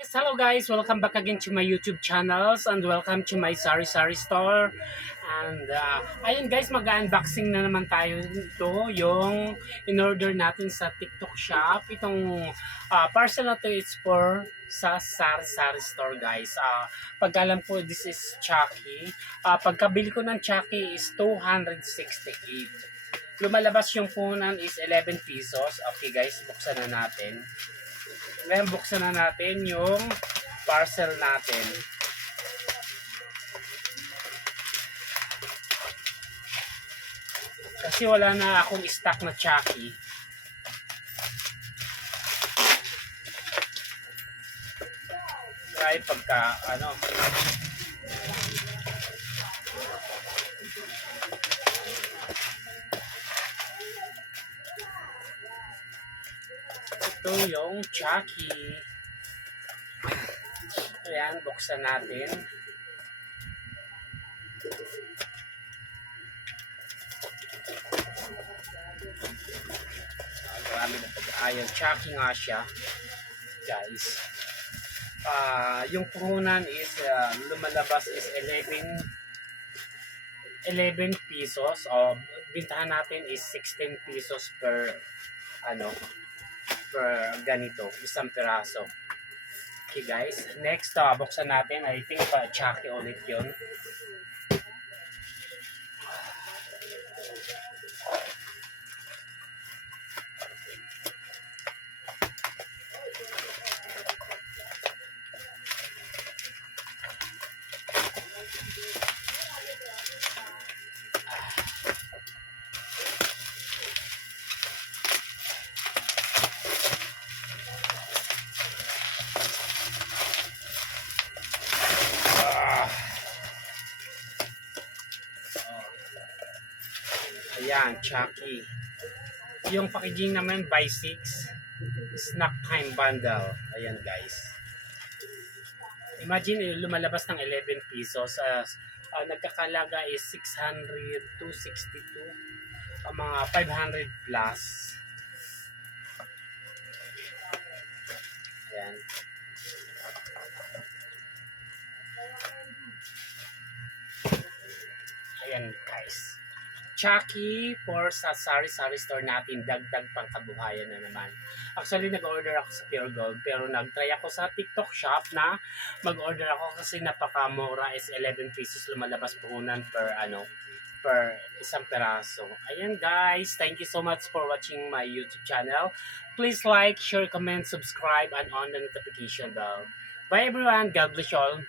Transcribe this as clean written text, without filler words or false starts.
Yes, hello guys, welcome back again to my YouTube channels and welcome to my Sari Sari store. And ayun guys, mag-unboxing na naman tayo nito, yung in-order natin sa TikTok shop. Itong parcel na to is for sa Sari Sari store guys. Pagkalam ko, this is Chucky. Pagkabili ko ng Chucky is 268. Lumalabas yung punan is 11 pesos. Okay guys, buksan na natin. Ngayon buksan na natin yung parcel natin. Kasi wala na akong stock na Chucky. Try pagka ano. Ito yung Chucky. Ayan, buksan natin. Marami na pag-ayaw. Chucky nga siya. Guys. Yung puhunan is lumalabas is 11 pesos. Bintahan natin is 16 pesos per per ganito, isang piraso. Okay guys, next buksan natin. I think Chucky ulit yun. Ayan, Chucky. Yung packaging naman by 6 snack time bundle. Ayan guys. Imagine lumalabas ng 11 pesos. Nagkakalaga is 600 to 62. Mga 500 plus. Ayan. Ayan guys. Chucky for sa Sari Sari store natin, dagdag pangkabuhayan na naman. Actually, nag-order ako sa Pure Gold pero nag-try ako sa TikTok shop na mag-order ako kasi napakamura is 11 pesos lumalabas puhunan per isang peraso. Ayan guys, thank you so much for watching my YouTube channel. Please like, share, comment, subscribe, and on the notification bell. Bye everyone, God bless you all.